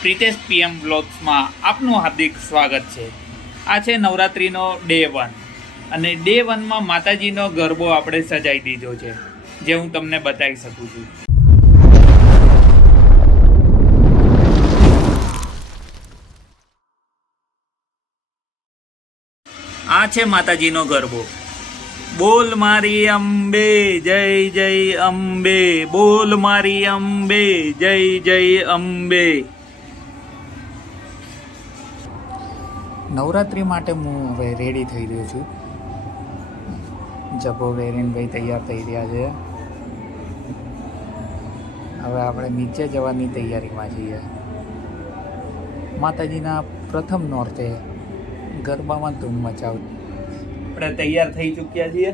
Pritesh PM બ્લોગ્સમાં આપનું હાર્દિક સ્વાગત છે. આ છે નવરાત્રિનો ડે 1 અને ડે 1માં માતાજીનો ગરબો આપણે સજાઈ દીધો છે, જે હું તમને બતાવી શકું છું. આ છે માતાજીનો ગરબો. બોલ મારી અંબે જય જય અંબે, બોલ મારી અંબે જય જય અંબે. નવરાત્રિ માટે હું હવે રેડી થઈ રહ્યો છું. જભો પહેરીને ભાઈ તૈયાર થઈ રહ્યા છે. હવે આપણે નીચે જવાની તૈયારીમાં છીએ. માતાજીના પ્રથમ નોરતે ગરબામાં ધૂમ મચાવ. આપણે તૈયાર થઈ ચૂક્યા છીએ.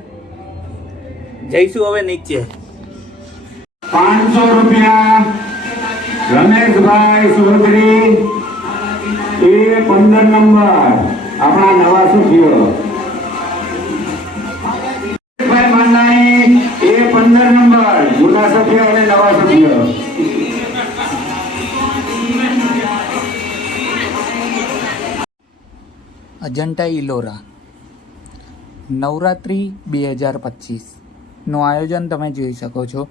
જઈશું હવે નીચે. 500 રૂપિયા રમેશભાઈ ચૌધરી, એ 15 નંબર આપણા નવા સભ્યો. ભાઈ માંડાણી, એ 15 નંબર જૂના સભ્યો અને નવા સભ્યો. અજંટા ઇલોરા નવરાત્રિ 2025નું આયોજન તમે જોઈ શકો છો.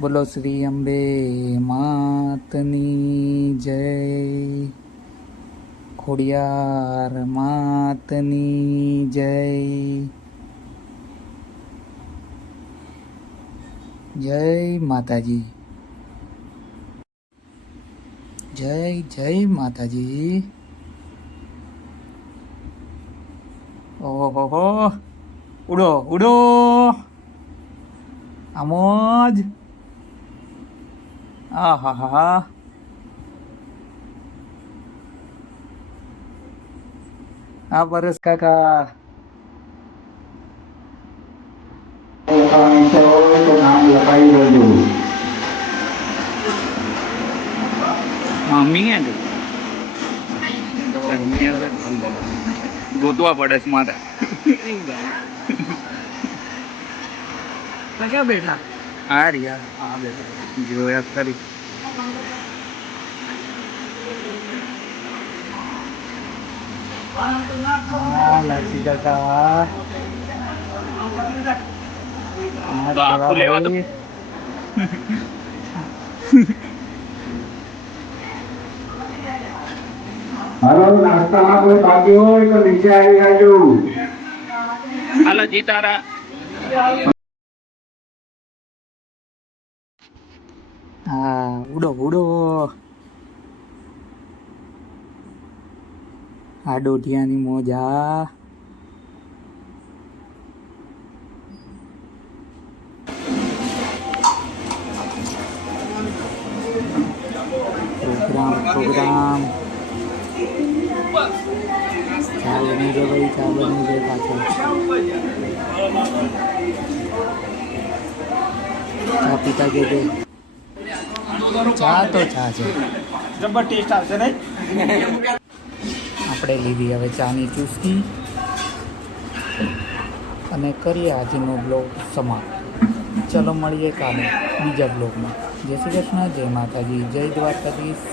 બોલો શ્રી અંબે માતની જય, ખોડિયાર માતની જય. જય માતાજી, જય જય માતાજી. ઓહો, ઉડો ઉડો આમોજ. આહા હા. આ પરસ કાકા નામ લખાઈ દેજો. મમ્મી હે ગોતવા પડે છે મારે. ક્યાં બેઠા? હા રિયા, હા બેઠા જોયા ખરી. લાસી કાકા હાલો, નાસ્તામાં કોઈ બાકી હોય તો નીચે આવી જાજો. હાલો જીતારા. હા ઉડો ઉડો. આ દોઢિયાની મોજા. પ્રોગ્રામ ચાલુ નહીં છે ભાઈ, ચાલુ નહીં છે પાછળ. ચા પીતા જજો. ચા તો ચા છે, જબર ટેસ્ટ આવશે નહીં. આપણે લીધી હવે ચાની ચૂસકી અને કરીએ આજનો બ્લોગ સમાપ્ત. ચલો મળીએ કાલે બીજા બ્લોગમાં. જય શ્રી કૃષ્ણ, જય માતાજી, જય દ્વારકાધીશ.